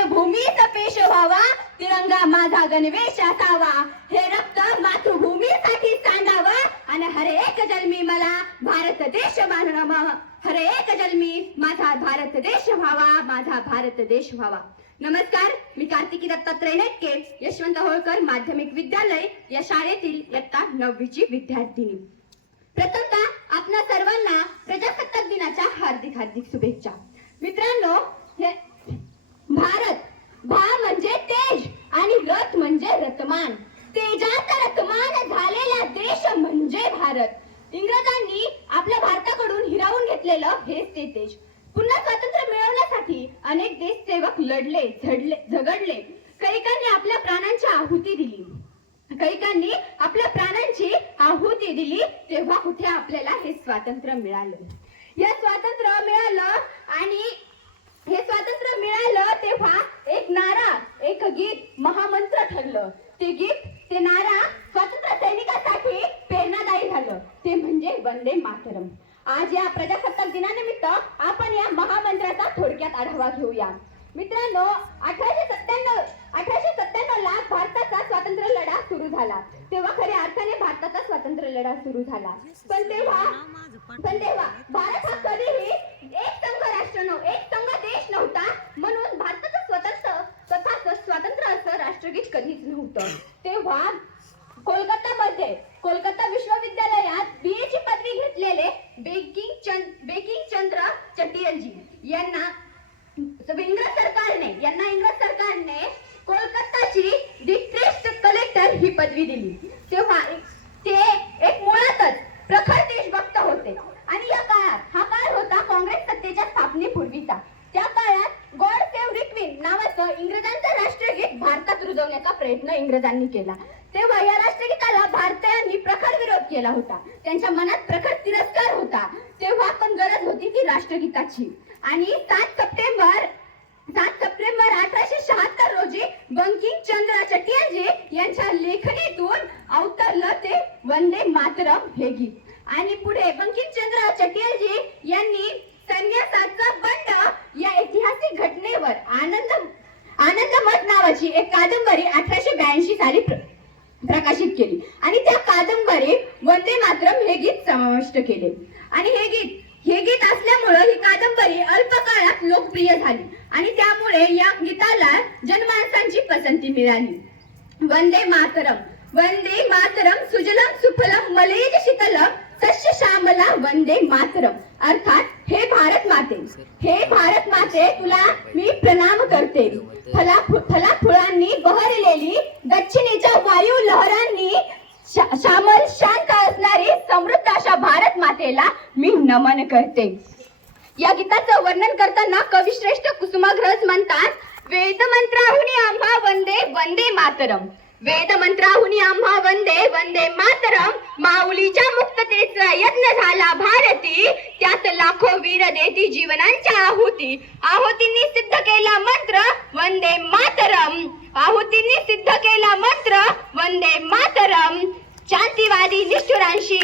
हर भूमीचा पेश व्हावा, तिरंगा माझा गणवेश असावा, हे रक्त मातृभूमीसाठी सांडावं आणि हर एक जन्मी मला भारत देश मानवा, हर एक जन्मी माझा भारत देश व्हावा, माझा भारत देश व्हावा. नमस्कार, मी कार्तिकी दत्तात्रय नेटके, यशवंत होळकर माध्यमिक विद्यालय या शाळेतील इयत्ता 9वीची विद्यार्थिनी. प्रथमतः आपणा सर्वांना प्रजासत्ताक दिनाच्या हार्दिक हार्दिक शुभेच्छा. मित्रांनो, हे भारत, भा म्हणजे तेज आणि रथ म्हणजे रथमान, तेजाचा रथमान झालेला देश म्हणजे भारत. इंग्रजांनी आपल्या भारताकडून हिरावून घेतलेलं हेच ते तेज. पुन्हा स्वातंत्र्य मिळवण्यासाठी अनेक देशसेवक लढले, झगडले. कैकांनी आपल्या प्राणांची आहुती दिली, कैकांनी आपल्या प्राणांची आहुती दिली. तेव्हा कुठे आपल्याला हे स्वातंत्र्य मिळालं. हे स्वातंत्र्य मिळालं आणि हे स्वातंत्र्य मिळालं तेव्हा एक नारा, एक गीत महामंत्र ठरलं. ते गीत, ते नारा स्वातंत्र्य सैनिकांसाठी प्रेरणादायी झालं. ते म्हणजे वंदे मातरम. आज या प्रजासत्ताक दिनानिमित्त आपण या महामंत्राचा थोडक्यात आढावा घेऊया. मित्रांनो, 1897 ला भारताचा स्वातंत्र्य लढा सुरू झाला. तेव्हा खऱ्या अर्थाने भारताचा स्वातंत्र्य लढा सुरू झाला. पण तेव्हा भारत हा कधीही एक संघ राष्ट्र नव्हता, एक संघ देश नव्हता. म्हणून भारताचं स्वतःचं स्वातंत्र्य असं राष्ट्रगीत कधीच नव्हतं. तेव्हा कोलकाता विश्वविद्यालयात BA ची पदवी घेतलेले बंकिमचंद्र चटर्जी यांना इंग्रज सरकारने कोलकाताची डिस्ट्रिक्ट कलेक्टर ही पदवी दिली. तेव्हा ते एक मुळातच प्रखर देशभक्त होते. आणि हा काळ होता काँग्रेस सत्तेच्या स्थापनेपूर्वीचा. त्या काळात गॉड सेव्ह द क्वीन नावाचं इंग्रजांचं राष्ट्रगीत भारतात रुजवण्याचा प्रयत्न इंग्रजांनी केला. तेव्हा या राष्ट्रगीताला भारतीयांनी प्रखर विरोध केला होता. त्यांच्या मनात प्रखर तिरस्कार होता. तेव्हा पण गरज होती ती राष्ट्रगीताची. आणि 7 सप्टेंबर 1876 रोजी बंकिमचंद्र चटर्जी यांच्या लेखणीतून अवतरलं ते वंदे मातरम हे गीत. आणि पुढे बंकिमचंद्र चटर्जी यांनी संन्यासाचा बंड या ऐतिहासिक घटनेवर आनंदमठ नावाची एक कादंबरी 1882 साली प्रकाशित केली. आणि त्या कादंबरीत वंदे मातरम हे गीत समाविष्ट केले. आणि हे गीत असल्यामुळे ही कादंबरी अल्प काळात लोकप्रिय झाली आणि त्यामुळे या गीताला जनमानसांची पसंती मिळाली. वंदे मातरम सुजलम सुफलम मलयज शीतलम सस्य श्यामला वंदे मातरम. अर्थात हे भारत माते तुला मी प्रणाम करते. फुलांनी बहरलेली दक्षिणेच्या वायू लहरांनी श्यामल शांत असणारी समृद्ध अशा भारत मातेला मी नमन करते. या गीताचं वर्णन करताना कविश्रेष्ठ कुसुमाग्रज म्हणतात, वेदमंत्राहुनी आम्हा वंदे वंदे मातरम. वेदमंत्राहुनी आम्हा वंदे वंदे मातरम. माऊलीच्या मुक्ततेचा यत्न झाला भारती. त्यात लाखो वीर देती जीवनांच्या आहुती. आहुतींनी सिद्ध केला मंत्र वंदे मातरम. आहुतींनी सिद्ध केला मंत्र वंदे मातरम. शांतीवादी निष्ठुरांशी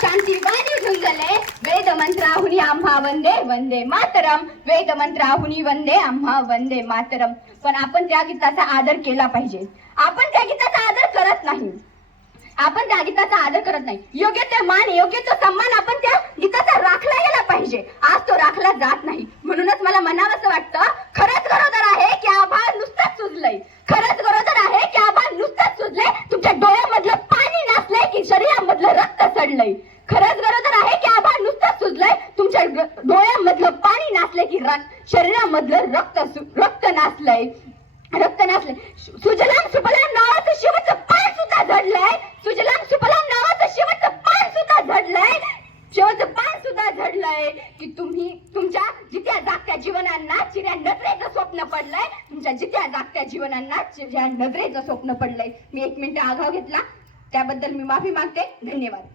शांतीवादी झुंजले. वेदमंत्राहुनी आम्हा वंदे वंदे मातरम. वेदमंत्राहुनी वंदे आम्हा वंदे मातरम. पण आपण त्या गीताचा आदर केला पाहिजे. आपण त्या गीताचा आदर करत नाही. योग्य ते मान, योग्य तो सन्मान आपण त्या गीताचा राखला गेला पाहिजे. आज तो राखला जात नाही. म्हणूनच मला म्हणावंसं वाटतं, खरंच गरोदर आहे की आभाळ नुसतंच सुजलंय. खरंच गरोदर आहे की आभाळ नुसतंच सुजलंय. तुमच्या डोळ्यामधलं पाणी नाचलंय की शरीरामधलं रक्त चढलंय. खरंच गरोदर आहे की आभाळ नुसतंच सुजलंय. तुमच्या डोळ्यामधलं पाणी नाचलंय की शरीरामधलं रक्त नाचलंय. सुजलाम सुफलाम नावाचं शेवटचं पान सुद्धा झडलंय. सुजलाम सुफलाम नावाचं शेवटचं पान सुद्धा झडलंय की तुम्ही तुमच्या जित्या जागत्या जीवनांना चिऱ्या नजरेचं स्वप्न पडलंय. तुमच्या जित्या जागत्या जीवनांना चिऱ्या नजरेचं स्वप्न पडलंय. मी 1 मिनिट आगाव घेतला, त्याबद्दल मी माफी मागते. धन्यवाद.